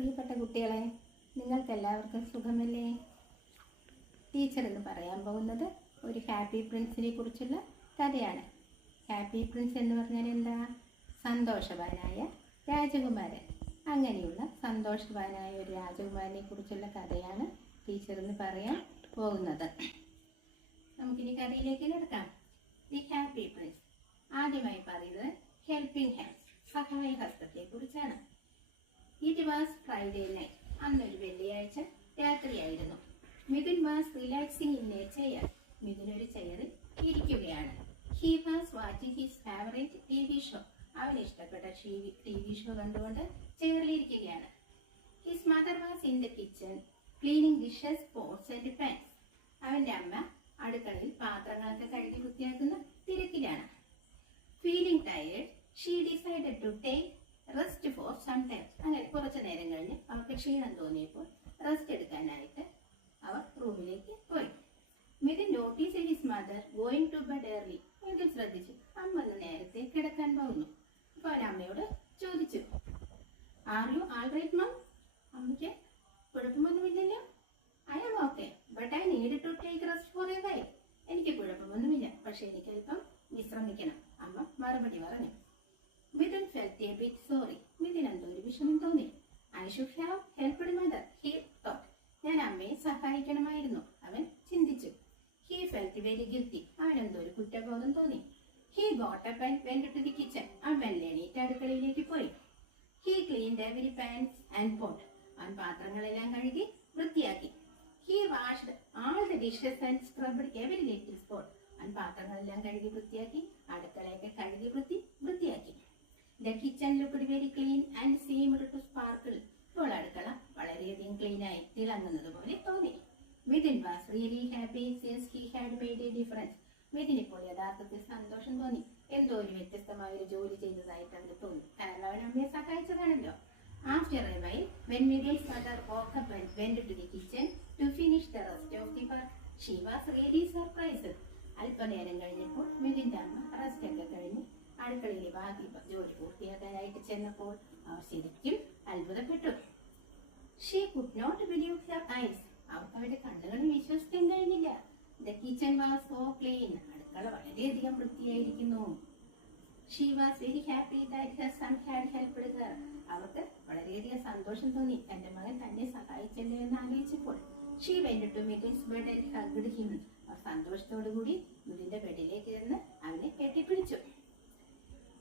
പ്രിയപ്പെട്ട കുട്ടികളെ, നിങ്ങൾക്കെല്ലാവർക്കും സുഖമല്ലേ? ടീച്ചർ എന്ന് പറയാൻ പോകുന്നത് ഒരു ഹാപ്പി പ്രിൻസിനെ കുറിച്ചുള്ള കഥയാണ്. ഹാപ്പി പ്രിൻസ് എന്ന് പറഞ്ഞാൽ എന്താ? സന്തോഷവാനായ രാജകുമാരൻ. അങ്ങനെയുള്ള സന്തോഷവാനായ ഒരു രാജകുമാരനെ കുറിച്ചുള്ള കഥയാണ് ടീച്ചർ എന്ന് പറയാൻ പോകുന്നത്. നമുക്കിനി കഥയിലേക്ക് കിടക്കാം. The happy prince. ആദ്യമായി പറയുന്നത് ഹെൽപ്പിംഗ് ഹാൻഡ്സ്, സഹായ ഹസ്തത്തെ കുറിച്ചാണ്. It was Friday night. അന്നൊരു വെള്ളിയാഴ്ച രാത്രിയായിരുന്നു. Mithun was relaxing in a chair. Mithun ഒരു ചെയറിൽ ഇരിക്കുകയാണ്. He was watching his favourite TV show. അവന് ഇഷ്ടപ്പെട്ട ടിവി ഷോ കണ്ടുകൊണ്ട് ചെയറിൽ ഇരിക്കുകയാണ്. His mother was in the kitchen cleaning dishes, pots and pans. അവന്റെ അമ്മ അടുക്കളയിൽ പാത്രങ്ങളൊക്കെ കഴുകി വൃത്തിയാക്കുന്ന തിരക്കിലാണ്. Feeling tired, she decided to take rest four some time. അങ്ങനെ കുറച്ചു നേരം കഴിഞ്ഞ് അവർക്ക് ക്ഷീണം തോന്നിയപ്പോൾ റെസ്റ്റ് എടുക്കാനായിട്ട് അവർ റൂമിലേക്ക് പോയി. Mithun noticed his mother going to bed early. Mithun ശ്രദ്ധിച്ചു, അമ്മ ഒന്ന് നേരത്തെ കിടക്കാൻ പോകുന്നു. അപ്പൊ അവൻ അമ്മയോട് ചോദിച്ചു, are you all right mum? അമ്മയ്ക്ക് കുഴപ്പമൊന്നുമില്ലല്ലോ? I am okay, but I need to take rest for a while. എനിക്ക് കുഴപ്പമൊന്നുമില്ല, പക്ഷെ എനിക്ക് അല്പം വിശ്രമിക്കണം, അമ്മ മറുപടി പറഞ്ഞു. Mithun felt a bit sorry. Mithun എന്തോ ഒരു വിഷമം തോന്നി. I should have helped mother, he thought. ഞാൻ അമ്മയെ സഹായിക്കണമായിരുന്നു, അവൻ ചിന്തിച്ചു. He felt very guilty. അവൻ എന്തോ ഒരു കുറ്റബോധം തോന്നി. He got up and went to the kitchen. അവൻ എണീറ്റ് അടുക്കളയിലേക്ക് പോയി. He cleaned every pans and pot. അവൻ പാത്രങ്ങളെല്ലാം കഴുകി വൃത്തിയാക്കി. He washed all the dishes and scrubbed every little spot. അവൻ പാത്രങ്ങളെല്ലാം കഴുകി വൃത്തിയാക്കി, അടുക്കളയൊക്കെ കഴുകി വൃത്തിയാക്കി. The kitchen looked very clean and seemed to sparkle. ഇപ്പോൾ അടുക്കള വളരെയധികം ക്ലീനായി തിളങ്ങുന്നത് പോലെ തോന്നി. Mithun was really happy since he had made a difference. Mithun ഇപ്പോൾ യഥാർത്ഥത്തിൽ സന്തോഷം തോന്നി. എന്തോ ഒരു വ്യത്യസ്തമായ ഒരു ജോലി ചെയ്തതായിട്ട് അവന് തോന്നി, കാരണം അവൻ അമ്മയെ സഹായിച്ചതാണല്ലോ. After a while, when Midhun's mother woke up and went to the kitchen to finish the rest of the work, she was really surprised. അല്പനേരം കഴിഞ്ഞപ്പോൾ മിഥുന്റെ അമ്മ റെസ്റ്റ് ഒക്കെ കഴിഞ്ഞ് അടുക്കളയിലെ ബാക്കി ജോലി പൂർത്തിയാക്കാനായിട്ട് ചെന്നപ്പോൾ അവർ ശരിക്കും അത്ഭുതപ്പെട്ടു. She could not believe her eyes. അവർക്ക് അവരുടെ കണ്ണുകൾ വിശ്വസിക്കാൻ കഴിഞ്ഞില്ല. The kitchen was so clean. അടുക്കള വളരെയധികം വൃത്തിയായിരിക്കുന്നു. She was very happy that her son had helped her. അവർക്ക് വളരെയധികം സന്തോഷം തോന്നി, തന്റെ മകൻ തന്നെ സഹായിച്ചല്ലോ എന്ന് ആലോചിച്ചപ്പോൾ. She went to Mithun's bed and hugged him. അവർ സന്തോഷത്തോടു കൂടി മിഥുന്റെ ബെഡിലേക്ക് ചെന്ന് അവനെ കെട്ടിപ്പിടിച്ചു.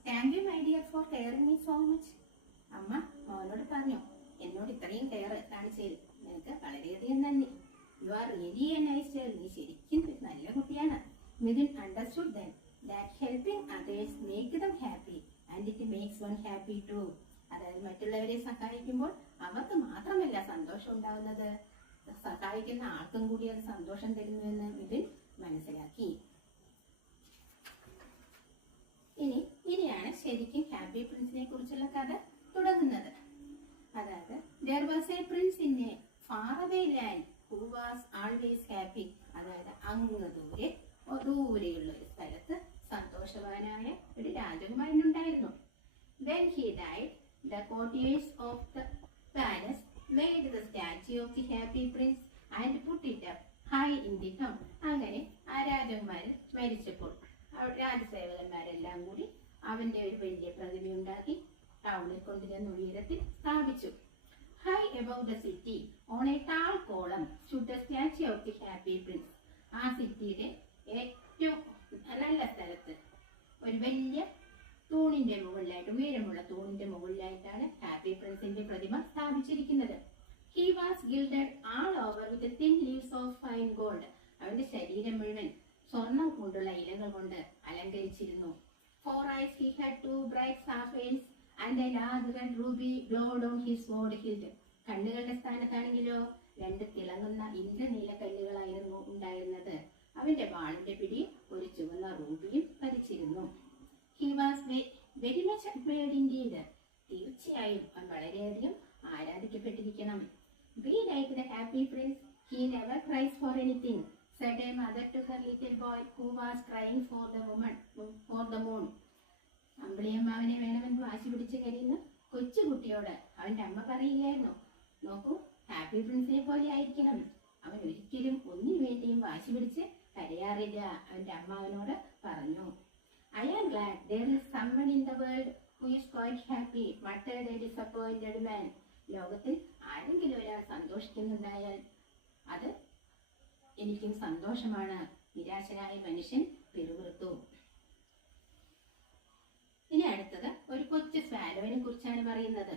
Thank you my dear for caring me so much. അമ്മ മോനോട് പറഞ്ഞു, എന്നോട് ഇത്രയും കെയർ കാണിച്ചതിൽ നിനക്ക് വളരെയധികം നന്ദി. You are really a nice child. നീ ശരിക്കും നല്ല കുട്ടിയാണ്. Mithun understood then that helping others make them happy and it makes one happy too. അതായത് മറ്റുള്ളവരെ സഹായിക്കുമ്പോൾ അവർക്ക് മാത്രമല്ല സന്തോഷം ഉണ്ടാവുന്നത്, സഹായിക്കുന്ന ആർക്കും കൂടി അത് സന്തോഷം തരുന്നുവെന്ന് മിഥുൻ മനസ്സിലാക്കി. ഇനിയാണ് ശരിക്കും ഹാപ്പി പ്രിൻസിനെ കുറിച്ചുള്ള കഥ തുടങ്ങുന്നത്. അതായത് there was a prince in a faraway land who was always happy. അതായത് അങ്ങ് ദൂരെയുള്ള ഒരു സ്ഥലത്ത് സന്തോഷവാനായ ഒരു രാജകുമാരൻ ഉണ്ടായിരുന്നു. When he died, the courtiers of the palace made the statue of the happy prince and put it up high in the town. അങ്ങനെ ആ രാജകുമാരൻ മരിച്ചപ്പോൾ രാജസേവകന്മാരെല്ലാം കൂടി അവന്റെ ഒരു വലിയ പ്രതിമ ഉണ്ടാക്കി ടൗണിൽ കൊണ്ടുചെന്ന് ഉയരത്തിൽ സ്ഥാപിച്ചു. High above the city on A tall column stood the statue of the happy prince. ആ സിറ്റിയുടെ ഏറ്റവും നല്ല സ്ഥലത്ത് ഒരു വലിയ തൂണിന്റെ മുകളിലായിട്ട്, ഉയരമുള്ള തൂണിന്റെ മുകളിലായിട്ടാണ് ഹാപ്പി പ്രിൻസിന്റെ പ്രതിമ സ്ഥാപിച്ചിരിക്കുന്നത്. He was gilded all over with thin leaves of fine gold. അവന്റെ ശരീരം മുഴുവൻ സ്വർണം കൊണ്ടുള്ള ഇലകൾ കൊണ്ട് അലങ്കരിച്ചിരുന്നു. Four eyes he had, two bright sapphires and a large red ruby glowed on his sword hilt. കണ്ണുകളുടെ സ്ഥാനത്താണെങ്കിലോ രണ്ട് തിളങ്ങുന്ന ഇന്ദ്രനീല കല്ലുകളായിരുന്നു ഉണ്ടായിരുന്നത്. അവന്റെ വാളിന്റെ പിടി ഒരു ചുവന്ന റൂബിയും പതിച്ചിരുന്നു. He was very much admired indeed. തീർച്ചയായും അവൻ വളരെയധികം ആരാധിക്കപ്പെട്ടിരിക്കണം. Be like the happy prince, he never cries for anything, said a mother to her little boy who was crying for the moon. അമ്പിളിയമ്മാവനെ വേണമെന്ന് വാശി പിടിച്ച് കരയുന്ന കൊച്ചുകുട്ടിയോട് അവന്റെ അമ്മ പറയുകയായിരുന്നു, നോക്കൂ, ഹാപ്പി പ്രിൻസിനെ പോലെ ആയിരിക്കണം. അവൻ ഒരിക്കലും ഒന്നിനു വേണ്ടിയും വാശി പിടിച്ച് കരയാറില്ല. അവന്റെ അമ്മ അവനോട് പറഞ്ഞു. I am glad there is someone in the world who is quite happy, muttered a disappointed man. ലോകത്തിൽ ആരെങ്കിലും ഒരാൾ സന്തോഷിക്കുന്നുണ്ടായാൽ അത് എനിക്കും സന്തോഷമാണ്. നിരാശനായ മനുഷ്യൻ പിറുപിറുത്തു. ഇനി അടുത്തത് ഒരു കൊച്ചു സ്വാലോവിനെ കുറിച്ചാണ് പറയുന്നത്.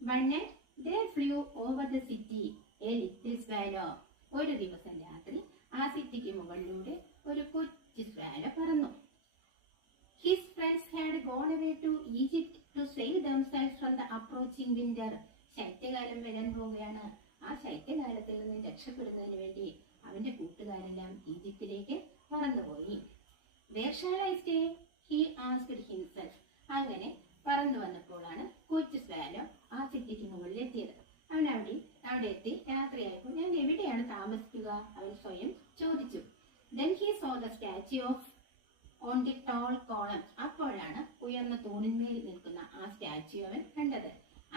One night there flew over the city a little swallow. ഒരു ദിവസം രാത്രി ആ സിറ്റിക്ക് മുകളിലൂടെ ഒരു കൊച്ചു സ്വാലോ പറന്നു. His friends had gone away to Egypt to save themselves from the approaching winter. ശൈത്യകാലം വരാൻ പോവുകയാണ്. ആ ശൈത്യകാലത്തിൽ നിന്ന് രക്ഷപ്പെടുന്നതിന് വേണ്ടി അവന്റെ കൂട്ടുകാരെല്ലാം ഈജിപ്തിലേക്ക് പറന്നുപോയി. Where shall I stay? He asked himself. അങ്ങനെ പറന്നു വന്നപ്പോഴാണ് കൊച്ചു സ്വാലോ ആ സിറ്റിക്ക് മുകളിൽ എത്തിയത്. അവൻ അവിടെ എത്തി. രാത്രിയായപ്പോൾ ഞാൻ എവിടെയാണ് താമസിക്കുക അവൻ സ്വയം ചോദിച്ചു. Then he saw the statue of on the tall column. അപ്പോഴാണ് ഉയർന്ന തൂണിന്മേൽ നിൽക്കുന്ന ആ സ്റ്റാച്യു അവൻ കണ്ടത്.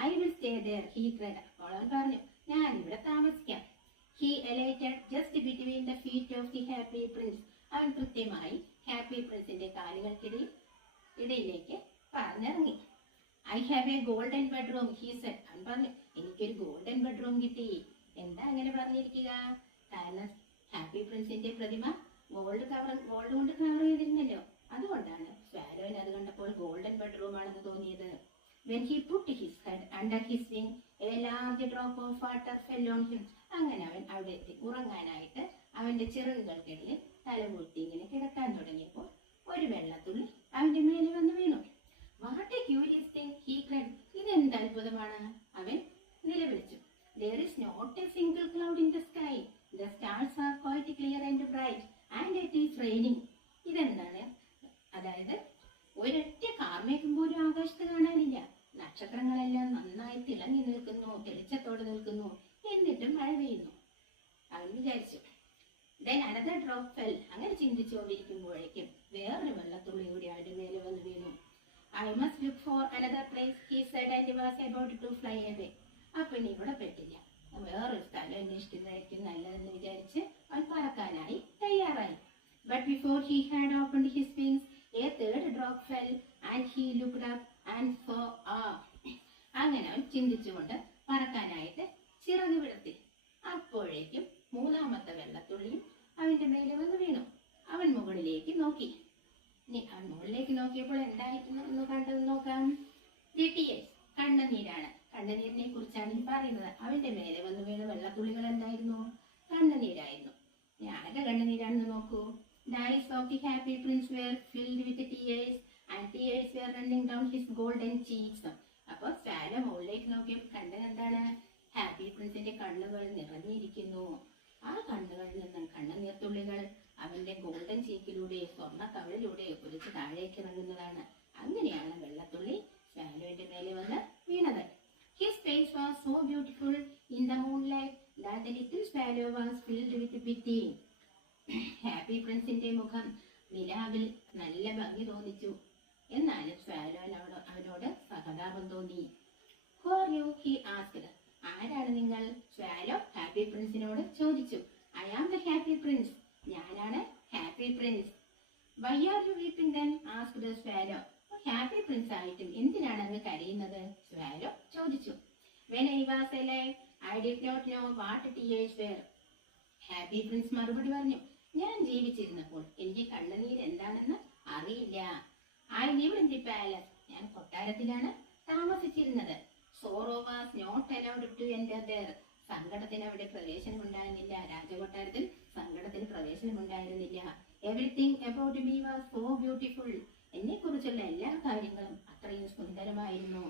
I will stay there, he cried. അപ്പോൾ അവൻ പറഞ്ഞു, ഞാൻ ഇവിടെ താമസിക്കാം. He alighted just between the feet of the happy prince. അവൻ കൃത്യമായി happy പ്രിൻസിന്റെ കാലുകൾക്കിടയിലേക്ക് പറഞ്ഞിറങ്ങി. I have a golden bedroom, he said. അവൻ പറഞ്ഞു, എനിക്കൊരു ഗോൾഡൻ ബെഡ്റൂം കിട്ടി. എന്താ അങ്ങനെ പറഞ്ഞിരിക്കുക? കാരണം ഹാപ്പി പ്രിൻസിന്റെ പ്രതിമ ഗോൾഡ് കൊണ്ട് കവർ ചെയ്തിരുന്നല്ലോ. അതുകൊണ്ടാണ് സ്വാലോവിന് അത് കണ്ടപ്പോൾ ഗോൾഡൻ ബെഡ്റൂം ആണെന്ന് തോന്നിയത്. When he put his head under his wing, a large drop of water fell on him. അങ്ങനെ അവൻ അവിടെ എത്തി. ഉറങ്ങാനായിട്ട് അവന്റെ ചിറകുകൾക്കിടയിൽ തലപൂഴ്ത്തി ഇങ്ങനെ കിടക്കാൻ തുടങ്ങിയപ്പോൾ ഒരു വെള്ളത്തുള്ളി അവന്റെ മേലെ വന്ന് വീണു. What a curious thing, he cried. ഇതെന്ത് അത്ഭുതമാണ്, അവൻ നിലവിളിച്ചു. There is not a single cloud in the sky. The stars are quite clear and bright and it is raining. ഇതെന്താണ്? അതായത് ഒരൊറ്റ കാർമേഘം പോലും ആകാശത്ത് കാണാനില്ല. നക്ഷത്രങ്ങളെല്ലാം നന്നായി തിളങ്ങി നിൽക്കുന്നു, തെളിച്ചത്തോടെ നിൽക്കുന്നു, എന്നിട്ടും മഴ പെയ്യുന്നു. അവൻ വിചാരിച്ചു. Then another drop fell. അങ്ങനെ ചിന്തിച്ചുകൊണ്ടിരിക്കുമ്പോഴേക്കും വേറൊരു വെള്ളത്തുള്ളി കൂടി അവന്റെ മേലെ വന്ന് വീണു. I must look for another place, he said, and was about to fly away. അപ്പൊ ഇനി ഇവിടെ പറ്റില്ല, വേറൊരു സ്ഥലം അന്വേഷിക്കുന്നതായിരിക്കും നല്ലതെന്ന് വിചാരിച്ച് അവൻ പറക്കാനായി തയ്യാറായി. But before he had opened his wings, a third drop fell and he looked up and saw അങ്ങനെ അവൻ ചിന്തിച്ചുകൊണ്ട് പറക്കാനായിട്ട് ചിറക് വിടർത്തി. അപ്പോഴേക്കും മൂന്നാമത്തെ വെള്ളത്തുള്ളിയും അവന്റെ മേലെ വന്ന് വീണു. അവൻ മുകളിലേക്ക് നോക്കി. അവൻ മുകളിലേക്ക് നോക്കിയപ്പോൾ എന്തായിരുന്നു കണ്ടതെന്ന് നോക്കാം. tears, കണ്ണുനീരാണ്. കണ്ണുനീരിനെ കുറിച്ചാണ് ഈ പറയുന്നത്. അവന്റെ മേലെ വന്ന് വീണ വെള്ളത്തുള്ളികൾ എന്തായിരുന്നു? കണ്ണുനീരായിരുന്നു. ആരുടെ കണ്ണുനീരാണെന്ന് നോക്കൂ. The eyes of the happy prince were filled with tears and tears were running down his golden cheeks. അപ്പോൾ സ്വാലോ മുകളിലേക്ക് നോക്കിയപ്പോൾ കണ്ടത് എന്താണ്? ഹാപ്പി പ്രിൻസിന്റെ കണ്ണുകൾ നിറഞ്ഞിരിക്കുന്നു. ആ കണ്ണുകളിൽ നിന്നും കണ്ണുനീർത്തുള്ളികൾ അവന്റെ ഗോൾഡൻ ചീക്കിലൂടെ, സ്വർണ്ണ കവിളിലൂടെ ഒലിച്ച് താഴേക്ക് ഇറങ്ങുന്നതാണ്. അങ്ങനെയാണ് വെള്ളത്തുള്ളി സ്വാലോയുടെ മേലെ വന്ന് വീണത്. His face was so beautiful in the moonlight that the little swallow was filled with pity. Happy പ്രിൻസിന്റെ മുഖം നിലാവിൽ നല്ല ഭംഗി തോന്നിച്ചു. എന്നാലും സ്വാലോവിനോട് അവനോട് സഹതാപം തോന്നി. Who are you? he asked. ആരാണ് നിങ്ങൾ? സ്വാലോ ഹാപ്പി പ്രിൻസിനോട് ചോദിച്ചു. I am the happy prince. ഞാനാണ് happy Prince. Why are you weeping then? asked the swallow. Happy Prince ആയിട്ടും എന്തിനാണ് അങ്ങ് കരയുന്നത്? സ്വാലോ ചോദിച്ചു. When I was alive, I did not know what tears were. Happy Prince മറുപടി പറഞ്ഞു. ഞാൻ ജീവിച്ചിരുന്നപ്പോൾ എനിക്ക് കണ്ണുനീർ എന്താണെന്ന് അറിയില്ല. I lived in the palace. ഞാൻ കൊട്ടാരത്തിലാണ് താമസിച്ചിരുന്നത്. Sorrow was not allowed to enter there. സങ്കടത്തിന് അവിടെ പ്രവേശനം ഉണ്ടായിരുന്നില്ല. രാജകൊട്ടാരത്തിൽ സങ്കടത്തിന് പ്രവേശനം ഉണ്ടായിരുന്നില്ല. Everything about me was so beautiful. എന്നെ കുറിച്ചുള്ള എല്ലാ കാര്യങ്ങളും അത്രയും സുന്ദരമായിരുന്നു.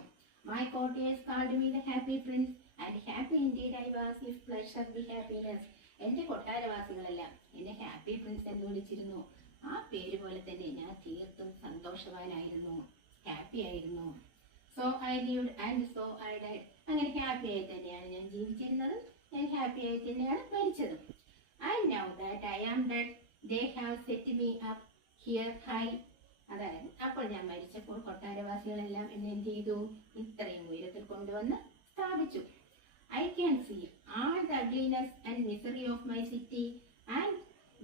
My courtiers called me the happy prince, and happy indeed I was if pleasure be happiness. എന്റെ കൊട്ടാരവാസികളെല്ലാം എന്നെ ഹാപ്പി പ്രിൻസ് എന്ന് വിളിച്ചിരുന്നു. ആ പേര് പോലെ തന്നെ ഞാൻ തീർത്തും സന്തോഷവാനായിരുന്നു, ഹാപ്പി ആയിരുന്നു. So I lived and so I died. അങ്ങനെ ഹാപ്പി ആയി തന്നെയാണ് ഞാൻ ജീവിച്ചിരുന്നത്, ഞാൻ ഹാപ്പി ആയി തന്നെയാണ് മരിച്ചത്. And now that I am dead, they have set me up here high. അതായത് അപ്പോൾ ഞാൻ മരിച്ചപ്പോൾ കൊട്ടാരവാസികളെല്ലാം എന്നെ എന്ത് ചെയ്തു? ഇത്രയും ഉയരത്തിൽ കൊണ്ടുവന്ന് സ്ഥാപിച്ചു. I can see all the ugliness and misery of my city, and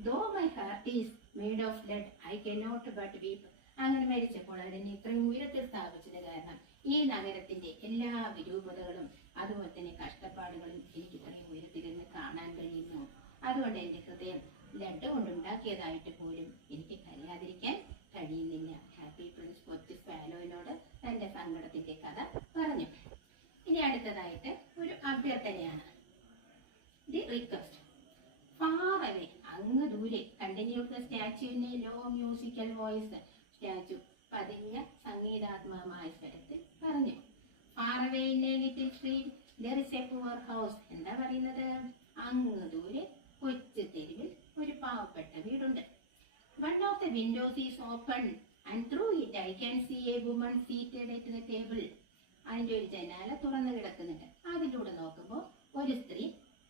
though my heart is made of lead, I cannot but weep. അങ്ങനെ മരിച്ചപ്പോൾ അതിനെ ഇത്രയും ഉയരത്തിൽ സ്ഥാപിച്ചത് കാരണം ഈ നഗരത്തിന്റെ എല്ലാ വിരൂപതകളും അതുപോലെ തന്നെ കഷ്ടപ്പാടുകളും എനിക്ക് ഇത്രയും ഉയരത്തിൽ നിന്ന് കാണാൻ കഴിയുന്നു. അതുകൊണ്ട് എന്റെ ഹൃദയം ലഡ് കൊണ്ടുണ്ടാക്കിയതായിട്ട് പോലും എനിക്ക് കരയാതിരിക്കാൻ കഴിയുന്നില്ല. ഹാപ്പി പ്രിൻസ് കൊച്ചു സ്വാലോയിനോട് തന്റെ സങ്കടത്തിന്റെ കഥ പറഞ്ഞു. ഇനി അടുത്തതായിട്ട് ഒരു അഭ്യർത്ഥനയാണ്. The request. ഫാർ അവേ, അങ്ങ് ദൂരെ, കണ്ടിന്യൂഡ് ദ സ്റ്റാച്യുവിന്റെ ലോ മ്യൂസിക്കൽ വോയിസ്. സ്റ്റാച്ചു പതിഞ്ഞ സംഗീതാത്മകമായ സ്വരത്തിൽ പറഞ്ഞു. Far away in a little street there is a poor house. എന്താ പറയുന്നത്? അങ്ങ് ദൂരെ കൊച്ചു തെരുവിൽ ഒരു പാവപ്പെട്ട വീടുണ്ട്. One of the windows is open and through it I can see a woman seated at the table. അതിന്റെ ഒരു ജനാല തുറന്നു കിടക്കുന്നുണ്ട്. അതിലൂടെ നോക്കുമ്പോൾ ഒരു സ്ത്രീ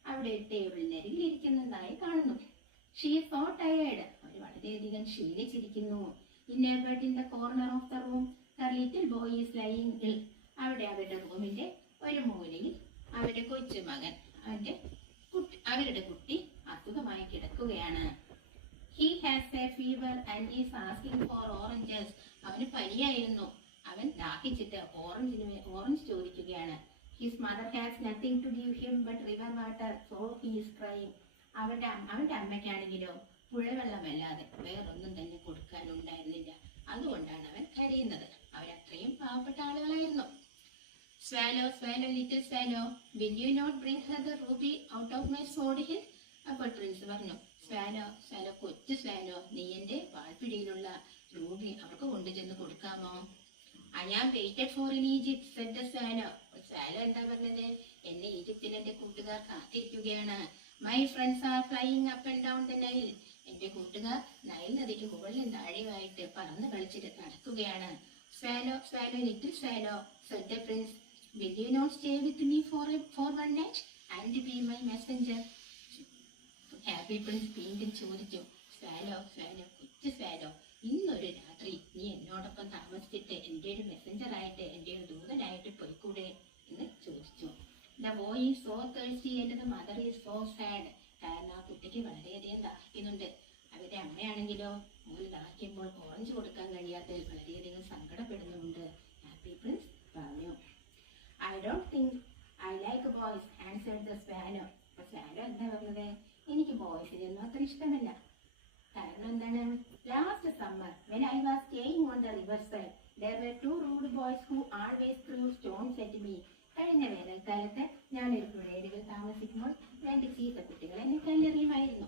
അവിടെ ഒരു ടേബിളിനരികിൽ ഇരിക്കുന്നതായി കാണുന്നു. She is so tired. അവർ വളരെയധികം ക്ഷീണിച്ചിരിക്കുന്നു. In a bed in the corner of the room, her little boy is lying ill. അവിടെ അവരുടെ റൂമിന്റെ ഒരു മൂലയിൽ അവരുടെ കൊച്ചുമകൻ അവരുടെ കുട്ടി അസുഖമായി കിടക്കുകയാണ്. He has a fever and is asking for oranges. അവന് പനിയായിരുന്നു. അവൻ ദാഹിച്ചിട്ട് ഓറഞ്ച് ചോദിക്കുകയാണ്. His mother has nothing to give him but river water, so he is crying. അവന്റെ അമ്മയ്ക്കാണെങ്കിലോ പുഴവെള്ളമല്ലാതെ വേറൊന്നും തന്നെ കൊടുക്കാനുണ്ടായിരുന്നില്ല. അതുകൊണ്ടാണ് അവൻ കരയുന്നത്. അവരത്രയും പാവപ്പെട്ട ആളുകളായിരുന്നു. Swallow, swallow, little swallow, will you not bring her the ruby out of my sword hill? അപ്പോൾ പ്രിൻസ് പറഞ്ഞു, സ്വാലോ സ്വാലോ, കൊച്ചു സ്വാലോ, നീ എന്റെ വാൾപ്പിടിയിലുള്ള രൂപി അവർക്ക് കൊണ്ടുചെന്ന് കൊടുക്കാമോ? I am waited for in Egypt, said the swallow. Swallow എന്താ പറഞ്ഞത്? എന്നെ ഈജിപ്തിൽ എന്റെ കൂട്ടുകാർ കാത്തിരിക്കുകയാണ്. My friends are flying up and down the Nile. എന്റെ കൂട്ടുകാർ നൈൽ നദിക്ക് മുകളിലും താഴെയുമായിട്ട് പറന്ന് കളിച്ചിട്ട് നടക്കുകയാണ്. Swallow, swallow, little swallow, said the prince, will you not stay with me for one night and be my messenger? Happy Prince വീണ്ടും ചോദിച്ചു, swallow swallow, കൊച്ചു സ്വാലോ, ഇന്നൊരു രാത്രി നീ എന്നോടൊപ്പം താമസിച്ചിട്ട് എൻ്റെ ഒരു മെസ്സഞ്ചറായിട്ട്, എൻ്റെ ഒരു ദൂതനായിട്ട് പോയിക്കൂടെ എന്ന് ചോദിച്ചു. The boy is so thirsty and the mother is so sad. കാരണം ആ കുട്ടിക്ക് വളരെയധികം ദാഹിക്കുന്നുണ്ട്. അവരുടെ അമ്മയാണെങ്കിലോ ഒരു ദാഹിക്കുമ്പോൾ ഓറഞ്ച് കൊടുക്കാൻ കഴിയാത്തതിൽ വളരെയധികം സങ്കടപ്പെടുന്നുണ്ട്. ഹാപ്പി പ്രിൻസ് പറഞ്ഞു. I don't think I like boys, answered the swallow. അപ്പൊ സ്വാലോ എന്താ പറഞ്ഞത്? എനിക്ക് ബോയ്സിനൊന്നും അത്ര ഇഷ്ടമല്ല. കാരണം എന്താണ്? Last summer when I was staying on the riverside, there were two rude boys who always threw stones at me. കഴിഞ്ഞ വേനൽക്കാലത്ത് ഞാനൊരു പുഴയരികിൽ താമസിക്കുമ്പോൾ രണ്ട് ചീത്ത കുട്ടികൾ എന്നെ കല്ലെറിയുമായിരുന്നു.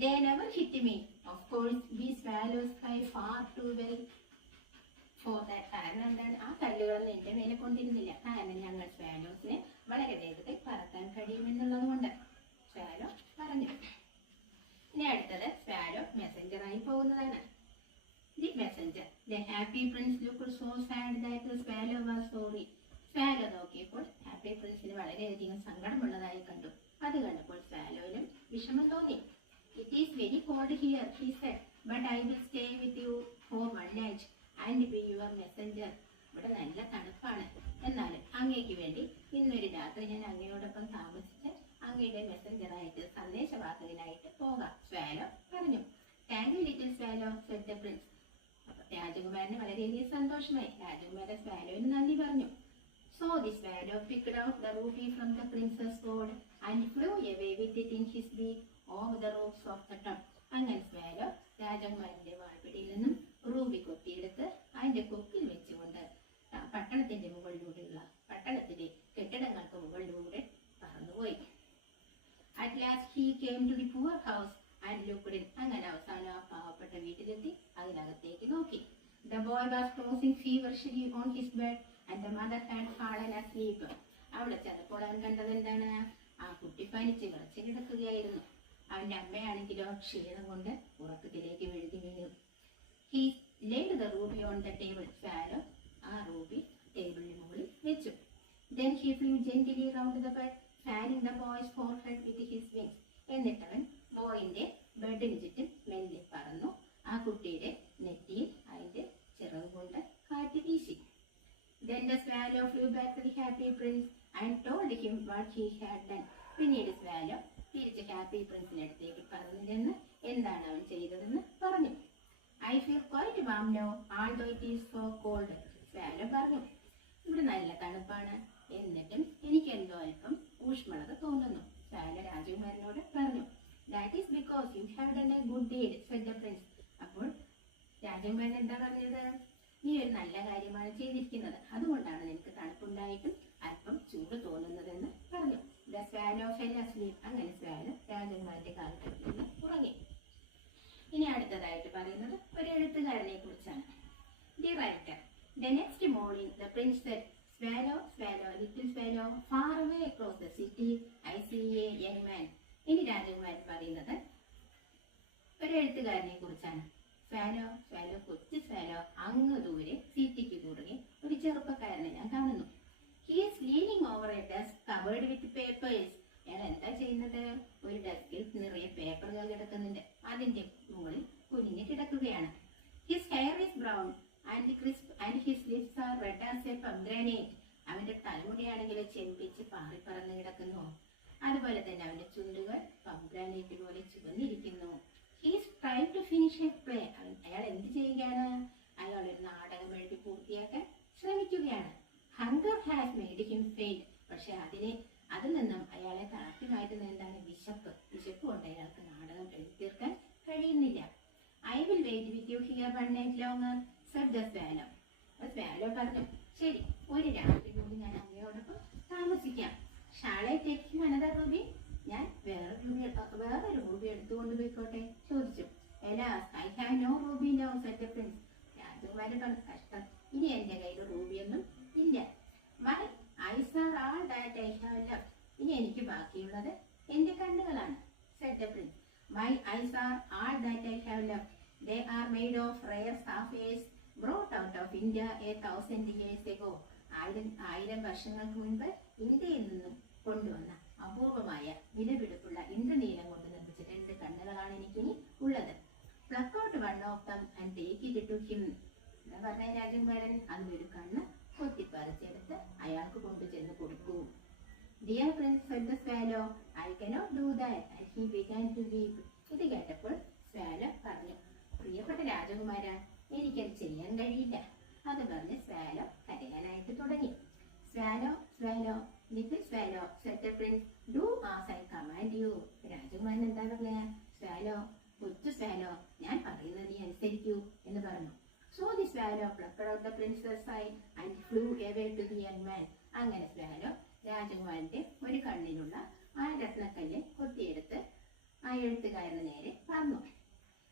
They never hit me. Of course, we swallows fly far too well for that. കാരണം എന്താണ്? ആ കല്ലുകളൊന്നും എന്റെ മേലെ കൊണ്ടിരുന്നില്ല. കാരണം ഞങ്ങൾ സ്വാലോസിനെ വളരെ വേഗത്തിൽ പറത്താൻ കഴിയുമെന്നുള്ളത് കൊണ്ട്. സ്വാലോ പറഞ്ഞു. ഇനി അടുത്തത് സ്വാലോ മെസ്സഞ്ചറായി പോകുന്നതാണ്. The Messenger. The happy Prince looked so sad that the swallow was sorry. Swallow നോക്കിയപ്പോൾ ഹാപ്പി പ്രിൻസിന് വളരെയധികം സങ്കടമുള്ളതായി കണ്ടു. അത് കണ്ടപ്പോൾ സ്വാലോയിലും വിഷമം തോന്നി. It is very cold here, he said, but I will stay with you for one night and be your messenger. ഇവിടെ നല്ല തണുപ്പാണ്, എന്നാലും അങ്ങേക്ക് വേണ്ടി ഇന്നൊരു രാത്രി ഞാൻ അങ്ങയോടൊപ്പം താമസിച്ച് അങ്ങയുടെ മെസ്സഞ്ചറായിട്ട്, സന്ദേശവാഹകനായിട്ട് പോകാം, സ്വാലോ പറഞ്ഞു. Thank you little swallow, said the prince. രാജകുമാരന് വളരെയധികം സന്തോഷമായി. രാജകുമാരൻ സ്വാലോവിന് നന്ദി പറഞ്ഞു. So the swallow picked out the ruby from the prince's sword and flew away with it in his beak over the roofs of the town. അങ്ങനെ swallow രാജകുമാരന്റെ വാൾപ്പിടിയിൽ നിന്നും Ruby കൊത്തിയെടുത്ത് അതിന്റെ കൊക്കിൽ വെച്ചുകൊണ്ട് പട്ടണത്തിന്റെ മുകളിലൂടെയുള്ള പട്ടണത്തിലെ കെട്ടിടങ്ങൾക്ക് മുകളിലൂടെ പറന്നുപോയി. At last he came to the poor house and looked in. അങ്ങനെ അവസാനം ആ പാവപ്പെട്ട വീട്ടിലെത്തി അതിനകത്തേക്ക് നോക്കി. The boy was tossing feverishly on his bed and the mother had fallen asleep. അവിടെ ചെന്നപ്പോൾ അവൻ കണ്ടത് എന്താണ്? ആ കുട്ടി പനിച്ച് വിറച്ച് കിടക്കുകയായിരുന്നു. അവന്റെ അമ്മയാണെങ്കിലോ ക്ഷീണം കൊണ്ട് ഉറക്കത്തിലേക്ക് വീഴ്ത്തി വീണു. He laid the ruby on the table. Swallow ആ റൂബി ടേബിളിന് മുകളിൽ വെച്ചു. Then he flew gently round the bed, fanning the boy's forehead with his wings. എന്നിട്ടവൻ ബോയിന്റെ ബെഡിന് ചുറ്റും മെല്ലെ പറന്നു ആ കുട്ടിയുടെ നെറ്റിയിൽ അതിന്റെ ചിറക് കൊണ്ട് കാറ്റ് വീശി. Then the swallow flew back to the happy prince and told told him what he had done. പിന്നീട് സ്വാലോ തിരിച്ച് ഹാപ്പി പ്രിൻസിന്റെ അടുത്തേക്ക് പറഞ്ഞു ചെന്ന് എന്താണ് അവൻ ചെയ്തതെന്ന് പറഞ്ഞു. I feel quite warm now although it is so cold. Swallow പറഞ്ഞു, ഇവിടെ നല്ല തണുപ്പാണ്, എന്നിട്ടും എനിക്ക് എന്തോ അല്പം ഊഷ്മളത തോന്നുന്നു. സ്വാലോ രാജകുമാരനോട് പറഞ്ഞു. That is because you have done A good deed Z the Prince. അപ്പോൾ രാജകുമാരൻ എന്താ പറഞ്ഞത്? നീ ഒരു നല്ല കാര്യമാണ് ചെയ്തിരിക്കുന്നത്, അതുകൊണ്ടാണ് നിനക്ക് തണുപ്പുണ്ടായിട്ടും അല്പം ചൂട് തോന്നുന്നതെന്ന് പറഞ്ഞു. The swallow fell asleep. അങ്ങനെ സ്വാലോ രാജകുമാരന്റെ കാൽക്കൽ ഉറങ്ങി. ഇനി അടുത്തതായിട്ട് പറയുന്നത് ഒരു എഴുത്തുകാരനെ കുറിച്ചാണ്. The writer. The next morning the prince said, swallow swallow little swallow far away across the city I see a young man. ഇനി രാജകുമാരൻ പറയുന്നത് ഒരു എഴുത്തുകാരനെ കുറിച്ചാണ്. സ്വാലോ സ്വാലോ കൊച്ചു സ്വാലോ അങ്ങ് ദൂരെ സിറ്റിക്ക് കുറുകെ ഒരു ചെറുപ്പക്കാരനെ ഞാൻ കാണുന്നു. He is leaning over A desk covered with papers. അയാൾ എന്താ ചെയ്യുന്നത്? ഒരു ഡെസ്കിൽ നിറയെ പേപ്പറുകൾ കിടക്കുന്നുണ്ട്, അതിന്റെ മുകളിൽ കുനിഞ്ഞ് കിടക്കുകയാണ്. His hair is brown and crisp and his lips are red as a pomegranate. അവന്റെ തലമുടിയാണെങ്കിൽ ചെമ്പിച്ച് പാറിപ്പറന്ന് കിടക്കുന്നു. അതുപോലെ തന്നെ അവന്റെ ചുണ്ടുകൾ പൊമഗ്രാനേറ്റ് പോലെ ചുവന്നിരിക്കുന്നു. He's try to finish a play. അയാൾ എന്ത് ചെയ്യുകയാണ്? അയാൾ ഒരു നാടകം എഴുതി പൂർത്തിയാക്കാൻ ശ്രമിക്കുകയാണ്. Hunger has made him faint. പക്ഷെ അതിൽ നിന്നും അയാളെ തളർത്തി മാറ്റുന്നത് എന്താണ്? വിശപ്പ്. വിശപ്പ് കൊണ്ട് അയാൾക്ക് നാടകം എഴുതി തീർക്കാൻ കഴിയുന്നില്ല. I will wait with you here one night longer said the swallow. Swallow പറഞ്ഞു, ശരി, ഒരു രാത്രി കൂടി ഞാൻ അങ്ങയോടൊപ്പം താമസിക്കാം. Shall I take another ruby. ഞാൻ വേറൊരു റൂബി എടുത്തുകൊണ്ട് പോയിക്കോട്ടെ ചോദിച്ചു. Alas I have no ruby no said the prince. രാജകുമാരൻ പറഞ്ഞു, കഷ്ടം, ഇനി എന്റെ കയ്യിൽ റൂബിയൊന്നും ഇല്ല. My eyes are all that I have left. ഇനി എനിക്ക് ബാക്കിയുള്ളത് എന്റെ കണ്ണുകളാണ്. Said the prince. My eyes are all that I have left. They are made of rare sapphires brought out of India 1000 years ago. 1000 വർഷങ്ങൾക്ക് മുൻപ് ഇന്ത്യയിൽ നിന്നും കൊണ്ടുവന്ന അപൂർവമായ വിലപിടിപ്പുള്ള ഇന്ദ്രനീലം കൊണ്ട് നിർമ്മിച്ച 2 കണ്ണുകളാണ് എനിക്കിനി ഉള്ളത്. Pluck out one of them and take it to him. എന്താ പറഞ്ഞ രാജകുമാരൻ? അതിലൊരു കണ്ണ് കൊത്തിപ്പറിച്ചെടുത്ത് അയാൾക്ക് കൊണ്ടുചെന്ന് കൊടുക്കൂ. Dear prince said the swallow, I cannot do that and he began to weep. ഇത് കേട്ടപ്പോൾ സ്വാലോ പറഞ്ഞു, പ്രിയപ്പെട്ട രാജകുമാര, എനിക്കത് ചെയ്യാൻ കഴിയില്ല. അത് പറഞ്ഞ് സ്വാലോ കരയാനായിട്ട് തുടങ്ങി. Swallow swallow little swallow said the Prince, do as I command U. രാജകുമാരൻ എന്താ പറഞ്ഞ? സ്വാലോ, കൊച്ചു സ്വാലോ, ഞാൻ പറയുന്നത് നീ അനുസരിക്കൂ എന്ന് പറഞ്ഞു. So the swallow plucked out the prince's eye and flew away to the young man. അങ്ങനെ സ്വാലോ രാജകുമാരന്റെ ഒരു കണ്ണിലുള്ള ആ രത്നക്കല്ല് കൊത്തിയെടുത്ത് ആ എഴുത്തുകാരന് നേരെ പറഞ്ഞു.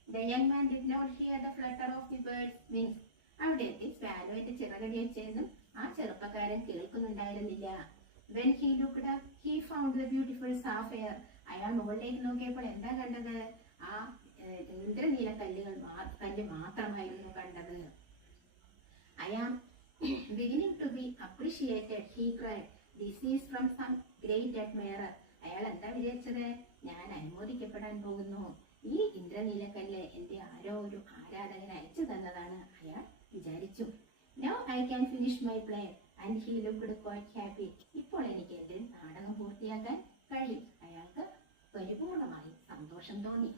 The young man did not hear the flutter of the bird's wings. അവിടെ എത്തി സ്വാലോയുടെ ചിറകടിയൊച്ചയൊന്നും ആ ചെറുപ്പക്കാരൻ കേൾക്കുന്നുണ്ടായിരുന്നില്ല. When he looked up, he found the beautiful sapphire. അയാൾ മുകളിലേക്ക് നോക്കിയപ്പോൾ എന്താ കണ്ടത്? ആ ഇന്ദ്രനീല കല്ല് മാത്രമായിരുന്നു കണ്ടത്. I am beginning to be appreciated, he cried. This is from some great admirer. അയാൾ എന്താ വിചാരിച്ചത്? ഞാൻ അനുമോദിക്കപ്പെടാൻ പോകുന്നു. ഈ ഇന്ദ്രനീലക്കല്ല് എന്റെ ആരോ ഒരു ആരാധകൻ അയച്ചു തന്നതാണ് അയാൾ വിചാരിച്ചു. Now I can finish my play and he looked quite happy. ഇപ്പോൾ എനിക്ക് എന്റെ നാടകം പൂർത്തിയാക്കാൻ കഴിയും. അയാൾക്ക് പരിപൂർണമായി സന്തോഷം തോന്നി.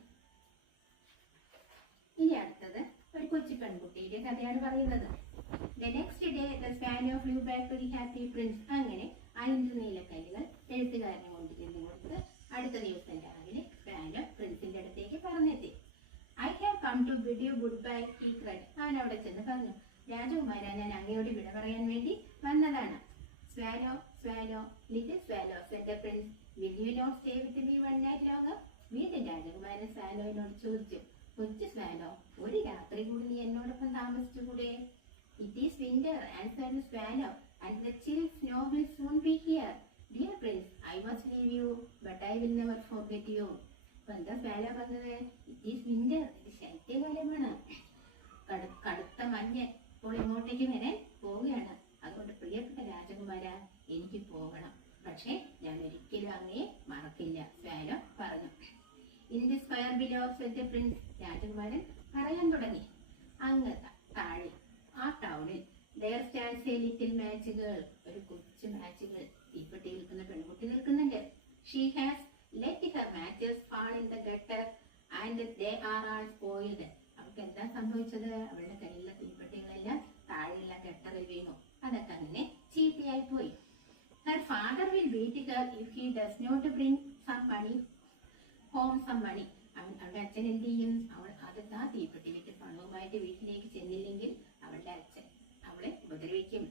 ഇനി അടുത്തത് ഒരു കൊച്ചു പെൺകുട്ടിയുടെ കഥയാണ് പറയുന്നത്. The next day the swallow flew back to the happy prince. അങ്ങനെ ആ ഇന്ദ്രനീലക്കല്ലുകൾ എഴുത്തുകാരനെ കൊണ്ട് ചെന്ന് കൊടുത്ത് അടുത്ത ദിവസം രാവിലെ സ്വാലോ പ്രിൻസിന്റെ അടുത്തേക്ക് പറഞ്ഞെത്തി. I have come to bid you goodbye, he cried. അവൻ അവിടെ ചെന്ന് പറഞ്ഞു, രാജകുമാര, ഞാൻ അങ്ങയോട് വിട പറയാൻ വേണ്ടി വന്നതാണ്. Swallow, swallow, little swallow, said the prince, will you not stay with me one night longer? വീണ്ടും രാജകുമാരൻ സ്വാലോവിനോട് ചോദിച്ചു, കൊച്ചു സ്വാലോ, ഒരു രാത്രി കൂടി നീ എന്നോടൊപ്പം താമസിച്ചുകൂടെ? It is winter, answered the swallow, and the chill snow will soon be here. Dear prince, I must leave you, but I will never forget you. അപ്പൊ എന്താ സ്വാലോ പറഞ്ഞത്? It is winter, ഇത് ശൈത്യകാലമാണ്, കടുത്ത മഞ്ഞ് ഇപ്പോൾ ഇങ്ങോട്ടേക്ക് വരാൻ പോവുകയാണ്. അതുകൊണ്ട് പ്രിയപ്പെട്ട രാജകുമാര, എനിക്ക് പോകണം, പക്ഷേ ഞാൻ ഒരിക്കലും അങ്ങയെ മറക്കില്ല, സ്വാലോ പറഞ്ഞു. In the square below, said the prince. രാജകുമാരൻ പറയാൻ തുടങ്ങി. അങ്ങ് താഴെ ആ ടൗണിൽ there stands a little match girl. ഒരു കൊച്ചു മാച്ച് ഗേൾ, തീപ്പെട്ടി വിൽക്കുന്ന She has let her matches fall in the gutter and they are all spoiled. അവൾക്ക് എന്താ സംഭവിച്ചത്? അവളുടെ കയ്യിലുള്ള തീപ്പെട്ടികളെല്ലാം താഴെയുള്ള ഗട്ടറിൽ വീണു. അതൊക്കെ അങ്ങനെ ചീത്തയായി പോയി. Her father will beat her if he does not bring some money home some money. അവളുടെ അച്ഛൻ എന്ത് ചെയ്യും? അവൾ അതെന്താ തീപ്പെട്ടി വിറ്റ് പണവുമായിട്ട് വീട്ടിലേക്ക് ചെന്നില്ലെങ്കിൽ അവളുടെ അച്ഛൻ അവളെ ഉപദ്രവിക്കും.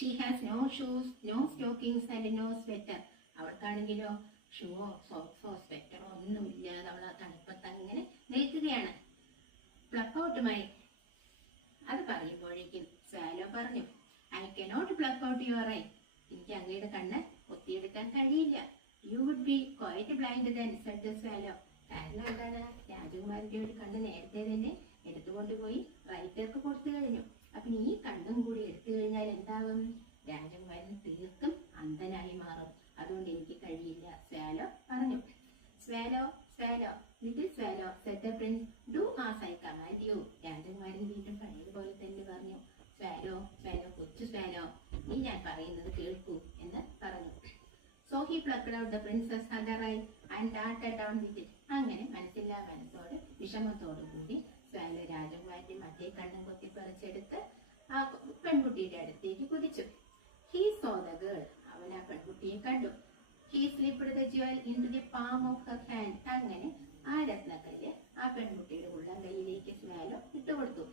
She has no shoes, no stockings and no sweater. അവൾക്കാണെങ്കിലോ ഷൂവോ സോക്സോ സ്വെറ്ററോ ഒന്നുമില്ലാതെ അവൾ ആ തണുപ്പത്ത് അങ്ങനെ നിൽക്കുകയാണ്. പ്ലക്ക് ഔട്ട് മൈ, അത് പറയുമ്പോഴേക്കും സ്വാലോ പറഞ്ഞു, I cannot pluck out your eye, എനിക്ക് അങ്ങയുടെ കണ്ണ് ഒത്തിയെടുക്കാൻ കഴിയില്ല. You would be quite blind then said the swallow. കാരണം എന്താണ്? രാജകുമാരന്റെ ഒരു കണ്ണ് നേരത്തെ തന്നെ എടുത്തുകൊണ്ടുപോയി റൈറ്റർക്ക് കൊടുത്തു കഴിഞ്ഞു. അപ്പൊ ഈ കണ്ണും കൂടി എടുത്തു കഴിഞ്ഞാൽ എന്താകും? രാജകുമാരൻ തീർത്തും അന്ധനായി മാറും. അതുകൊണ്ട് എനിക്ക് കഴിയില്ല, സ്വാലോ പറഞ്ഞു. Swallow swallow little swallow said the Prince, do as I command U. രാജകുമാരൻ വീണ്ടും പഴയതുപോലെ തന്നെ പറഞ്ഞു, സ്വാലോ സ്വാലോ കൊച്ചു സ്വാലോ, നീ ഞാൻ പറയുന്നത് കേൾക്കൂ എന്ന് പറഞ്ഞു. So he plucked out the prince's other eye and darted down with it. അങ്ങനെ മനസ്സില്ലാ മനസ്സോട് വിഷമത്തോടു കൂടി സ്വാലോ രാജകുമാരന്റെ മറ്റേ കണ്ണും കൊത്തിപ്പറിച്ചെടുത്ത് ആ പെൺകുട്ടിയുടെ അടുത്തേക്ക് കുതിച്ചു. ഹി സോ ദ ഗേൾ, അവൻ ആ പെൺകുട്ടിയെ കണ്ടു. He slipped the jewel into the palm of her hand. അങ്ങനെ ആ രത്നക്കല്ല് ആ പെൺകുട്ടിയുടെ ഉള്ളം കൈയിലേക്ക് സ്വാലോ ഇട്ടുകൊടുത്തു.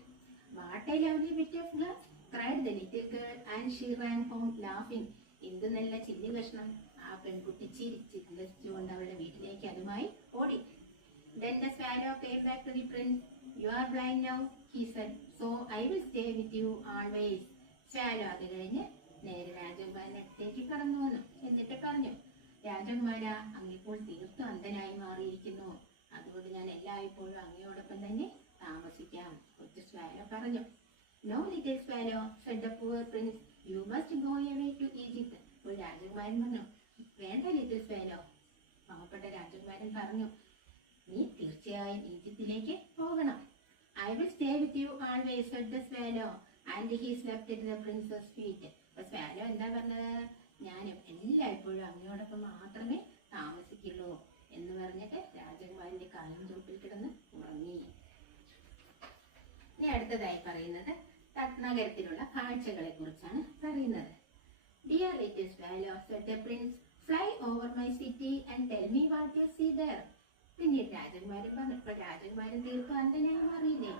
What a lovely bit of glass cried the little girl and she ran home laughing. എന്ത് നല്ല ചില്ലി കഷ്ണം! ആ പെൺകുട്ടി ചിരിച്ചുകൊണ്ട് അവളുടെ വീട്ടിലേക്ക് അതുമായി ഓടി. Then the swallow came back to the prince. You are blind now, he said, so I will stay with you always. swallow അത് കഴിഞ്ഞ് നേരെ രാജകുമാരന്റെ അടുത്തേക്ക് കടന്നു വന്നു. എന്നിട്ട് പറഞ്ഞു, രാജകുമാര, അങ്ങിപ്പോൾ തീർത്തും അന്ധനായി മാറിയിരിക്കുന്നു. അതുകൊണ്ട് ഞാൻ എല്ലായ്പ്പോഴും അങ്ങയോടൊപ്പം തന്നെ താമസിക്കാം. കൊച്ചു സ്വാലോ പറഞ്ഞു. No, little swallow, said the poor prince, you must go away to Egypt. അപ്പോൾ രാജകുമാരൻ പറഞ്ഞു, വേണ്ട ലിറ്റിൽ സ്വാലോ. പാവപ്പെട്ട രാജകുമാരൻ പറഞ്ഞു, നീ തീർച്ചയായും ഈജിപ്തിലേക്ക് പോകണം. I will stay with you always, said the swallow, and he slept at the princess' feet. അപ്പൊ സ്വാലോ എന്താ പറഞ്ഞത്? ഞാനും എല്ലായ്പ്പോഴും അങ്ങയോടൊപ്പം മാത്രമേ താമസിക്കുള്ളൂ എന്ന് പറഞ്ഞിട്ട് രാജകുമാരന്റെ കാലിൻ ചോട്ടിൽ കിടന്ന് ഉറങ്ങി. ഇനി അടുത്തതായി പറയുന്നത് നഗരത്തിലുള്ള കാഴ്ചകളെ കുറിച്ചാണ് പറയുന്നത്. Dear little swallow, said the prince, fly over my city and tell me what you see there. പിന്നീട് രാജകുമാരൻ പറഞ്ഞു, ഇപ്പൊ രാജകുമാരൻ തീർത്തും അന്ധനായി മാറിയില്ലേ,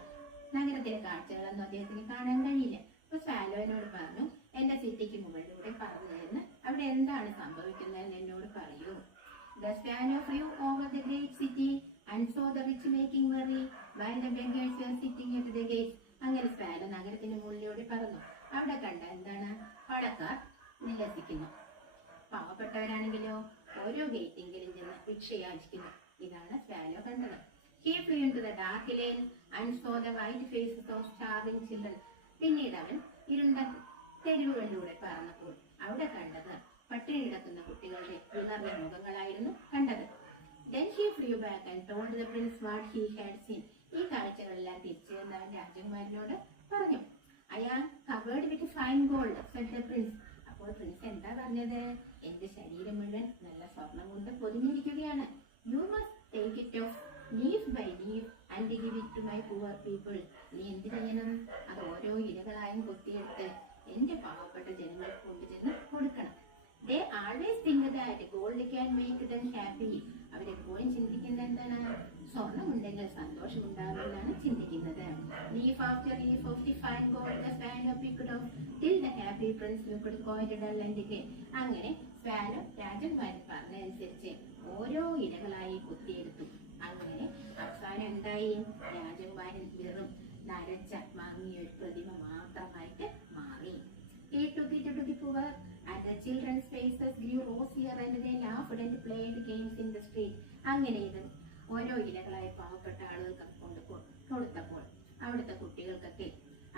നഗരത്തിലെ കാഴ്ചകളൊന്നും അദ്ദേഹത്തിന് കാണാൻ കഴിയില്ല. അപ്പൊ സ്വാലോനോട് പറഞ്ഞു, എന്റെ സിറ്റിക്ക് മുകളിലൂടെ പറഞ്ഞിരുന്ന് അവിടെ എന്താണ് സംഭവിക്കുന്നതെന്ന് എന്നോട് പറയൂ. The swallow flew over the great city and saw the rich making merry while the beggars were sitting at the gates. അങ്ങനെ സ്വാലോ നഗരത്തിന് മുകളിലൂടെ പറന്നു. അവിടെ കണ്ട എന്താണ്? പണക്കാർ ഉല്ലസിക്കുന്നു, പാവപ്പെട്ടവരാണെങ്കിലോ ഓരോ ഗേറ്റെങ്കിലും ചെന്ന് ഭിക്ഷയാചിക്കുന്നു. ഇതാണ് സ്വാലോ കണ്ടത്. He flew into the dark lane and saw the white faces of starving children. പിന്നീട് അവൻ ഇരുണ്ട തെരുവുകളിലൂടെ പറന്നപ്പോൾ അവിടെ കണ്ടത് പട്ടിണി കിടക്കുന്ന കുട്ടികളുടെ വിളർന്ന മുഖങ്ങളായിരുന്നു കണ്ടത്. Then he flew back and told the prince what he had seen. ഈ കാഴ്ചകളെല്ലാം തിരിച്ചു വന്നവൻ രാജകുമാരനോട് പറഞ്ഞു. I am covered with fine gold, said the prince. അപ്പോൾ പ്രിൻസ് എന്താ പറഞ്ഞത്? എന്റെ ശരീരം മുഴുവൻ നല്ല സ്വർണം കൊണ്ട് പൊതിഞ്ഞിരിക്കുകയാണ്. You must take it off leaf by leaf and give it to my poor people. നീ എന്ത് ചെയ്യണം? അത് ഓരോ ഇലകളായും കൊത്തിയെടുത്ത് എന്റെ പാവപ്പെട്ട ജനങ്ങൾക്ക് കൊണ്ടുചെന്ന് കൊടുക്കണം. They always think that gold can make them happy. അവരെപ്പോഴും ചിന്തിക്കുന്നത് എന്താണ്? സ്വർണം ഉണ്ടെങ്കിൽ സന്തോഷം ഉണ്ടാവില്ലാണ് ചിന്തിക്കുന്നത്. Leaf after leaf of the fine gold the swallow picked off till the happy prince looked quite dull and gay. അങ്ങനെ സ്വാലോ രാജകുമാരൻ പറഞ്ഞതനുസരിച്ച് ഓരോ ഇലകളായി കുത്തിയെടുത്തു. അങ്ങനെ അവസാനം എന്തായി? രാജകുമാരൻ വെറും നരച്ച മങ്ങിയൊരു പ്രതിമ മാത്രമായിട്ട് മാറി. He took it to the poor, and the children's faces grew rosier and they laughed and played games in the street. അങ്ങനെ ഇത് ഓരോ ഇലകളായി പാവപ്പെട്ട ആളുകൾക്ക് കൊണ്ട് കൊടുത്തപ്പോൾ അവിടുത്തെ കുട്ടികൾക്കൊക്കെ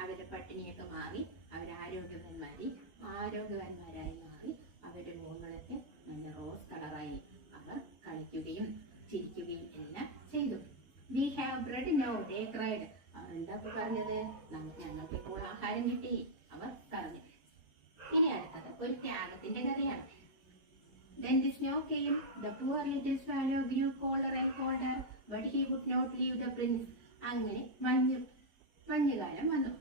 അവരുടെ പട്ടിണിയൊക്കെ മാറി, ആരോഗ്യവാന്മാരായി മാറി, അവരുടെ മുഖങ്ങളൊക്കെ നല്ല റോസ് കളറായി അവർ കളിക്കുകയും ചിരിക്കുകയും എല്ലാം ചെയ്തു. We have bread now, they cried. അവർ എന്താ പറഞ്ഞത്? ഞങ്ങൾക്ക് ഇപ്പോൾ ആഹാരം കിട്ടി, അവർ പറഞ്ഞു. ഇനി അടുത്തത് ഒരു ത്യാഗത്തിന്റെ കഥയാണ്. The When the snow came, the poor little swallow grew colder and colder, but he would not leave the prince. അങ്ങനെ മഞ്ഞുകാലം വന്നു.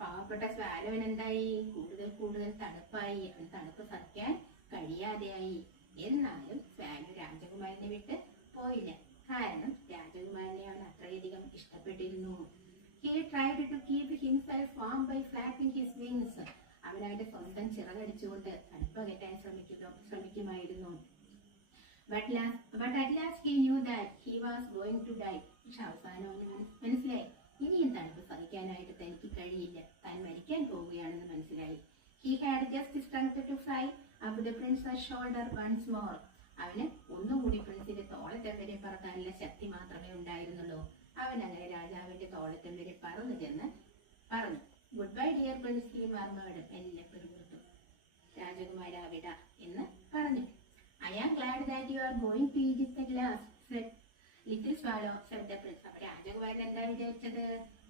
പാവപ്പെട്ട സ്വാലോവിന് എന്തായി? കൂടുതൽ തണുപ്പായി. തണുപ്പ് സഹിക്കാൻ കഴിയാതെയായി. എന്നാലും സ്വാലോ രാജകുമാരനെ വിട്ട് പോയില്ല. കാരണം രാജകുമാരനെ അവൻ അത്രയധികം ഇഷ്ടപ്പെട്ടിരുന്നു. He tried to keep himself warm by flapping his wings. അവൻ അവന്റെ സ്വന്തം ചിറകടിച്ചുകൊണ്ട് തണുപ്പകറ്റാൻ ശ്രമിക്കുമായിരുന്നു. But at last he knew that he was going to die. പക്ഷെ അവസാനം അവന് മനസ്സിലായി, ഇനിയും തണുപ്പ് സഹിക്കാനായിട്ട് തനിക്ക് കഴിയില്ല, താൻ മരിക്കാൻ പോവുകയാണെന്ന് മനസ്സിലായി. He had just strength to fly up the prince's shoulder once more. അവന് ഒന്നുകൂടി പ്രിൻസിന്റെ തോളറ്റം വരെ പറക്കാനുള്ള ശക്തി മാത്രമേ ഉണ്ടായിരുന്നുള്ളൂ. അവൻ അങ്ങനെ രാജാവിന്റെ തോളറ്റം വരെ പറന്നു ചെന്ന് പറഞ്ഞു, goodbye dear prince, he murmured. എന്നെ പിറുപിറുത്തു, രാജകുമാര വിട എന്ന് പറഞ്ഞു. I am glad that you are going to Egypt at last, said little swallow, said the prince. അപ്പൊ രാജകുമാരൻ എന്താ വിചാരിച്ചത്?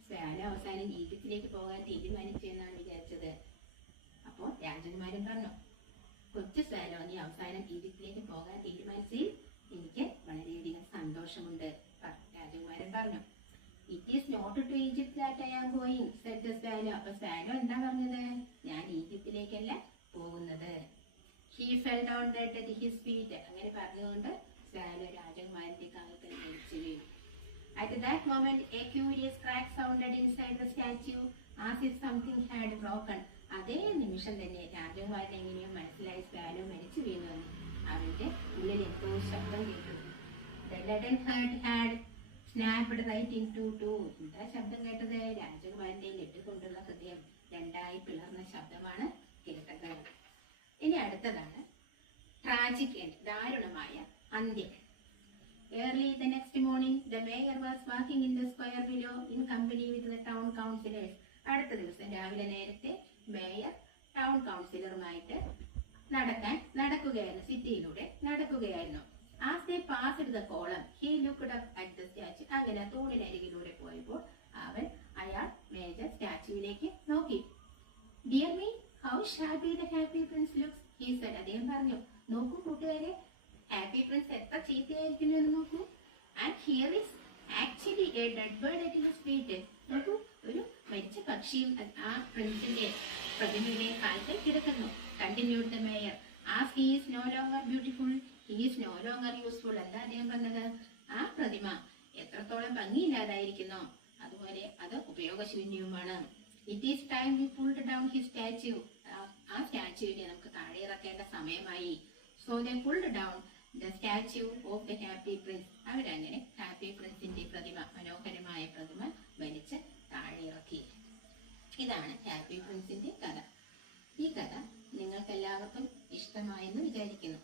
സ്വാലോ അവസാനം ഈജിപ്തിലേക്ക് പോകാൻ തീരുമാനിച്ചു എന്നാണ് വിചാരിച്ചത്. അപ്പോ രാജകുമാരൻ പറഞ്ഞു, കൊച്ചു സ്വാലോ, നീ അവസാനം ഈജിപ്തിലേക്ക് പോകാൻ തീരുമാനിച്ചതിൽ എനിക്ക് വളരെയധികം സന്തോഷമുണ്ട്. രാജകുമാരൻ പറഞ്ഞു, it is not to Egypt that I am going, said the swallow. അപ്പൊ സ്വാലോ എന്താ പറഞ്ഞത്? ഞാൻ ഈജിപ്തിലേക്കല്ല പോകുന്നത്. He fell down dead at his feet. അങ്ങനെ പറഞ്ഞുകൊണ്ട് സ്വാലോ രാജകുമാരന്റെ കാൽക്കൽ മരിച്ചു വീണു. At that moment a curious crack sounded inside the statue as if something had broken. അതേ നിമിഷം തന്നെ രാജകുമാരൻ എങ്ങനെയോ മനസ്സിലായി സ്വാലോ മരിച്ചു വീണുവെന്ന്. അവന്റെ ഉള്ളിൽ എന്തോ ശബ്ദം കേട്ടു. The leaden heart had snapped right into two. എന്താ ശബ്ദം കേട്ടത്? രാജകുമാരന്റെ ലെഡ് കൊണ്ടുള്ള ഹൃദയം രണ്ടായി പിളർന്ന ശബ്ദമാണ് കേട്ടത്. ഇനി അടുത്തതാണ് ട്രാജിക് എൻഡ്, ദാരുണമായ അന്ത്യം. Early the next morning, the mayor was walking in the square below in company with the town councillors. അടുത്ത ദിവസം രാവിലെ നേരത്തെ മേയർ ടൗൺ കൗൺസിലറുമായിട്ട് നടക്കുകയായിരുന്നു, സിറ്റിയിലൂടെ നടക്കുകയായിരുന്നു. As they passed the column, he looked up at the statue. അങ്ങനെ തൂണിനരികിലൂടെ പോയപ്പോൾ അയാൾ major സ്റ്റാച്യുവിലേക്ക് നോക്കി. Dear me, how shabby the happy prince looks, he said. അദ്ദേഹം പറഞ്ഞു, നോക്കൂ കൂട്ടുകാരെ, ഹാപ്പി പ്രിൻസ് എത്ര ചീത്തയായിരിക്കുന്നു എന്ന് നോക്കൂ. And here is actually a dead bird at his feet. നോക്കൂ, ഒരു മരിച്ച പക്ഷിയും ആ പ്രിൻസിന്റെ പ്രതിമയുടെ കാൽക്കൽ കിടക്കുന്നു. Continued the mayor. As he is no longer beautiful, he is no longer useful. എന്താ അദ്ദേഹം പറഞ്ഞത്? ആ പ്രതിമ എത്രത്തോളം ഭംഗിയില്ലാതായിരിക്കുന്നു, അതുപോലെ അത് ഉപയോഗശൂന്യവുമാണ്. It is time we pulled down his statue. ആ സ്റ്റാച്യുവിനെ നമുക്ക് താഴെ ഇറക്കേണ്ട സമയമായി. So they pulled down the statue of the happy prince. അവരങ്ങനെ ഹാപ്പി പ്രിൻസിന്റെ പ്രതിമ, മനോഹരമായ പ്രതിമ വലിച്ച് താഴെ ഇറക്കി. ഇതാണ് ഹാപ്പി പ്രിൻസിന്റെ കഥ. ഈ കഥ നിങ്ങൾക്ക് എല്ലാവർക്കും ഇഷ്ടമായെന്ന് വിചാരിക്കുന്നു.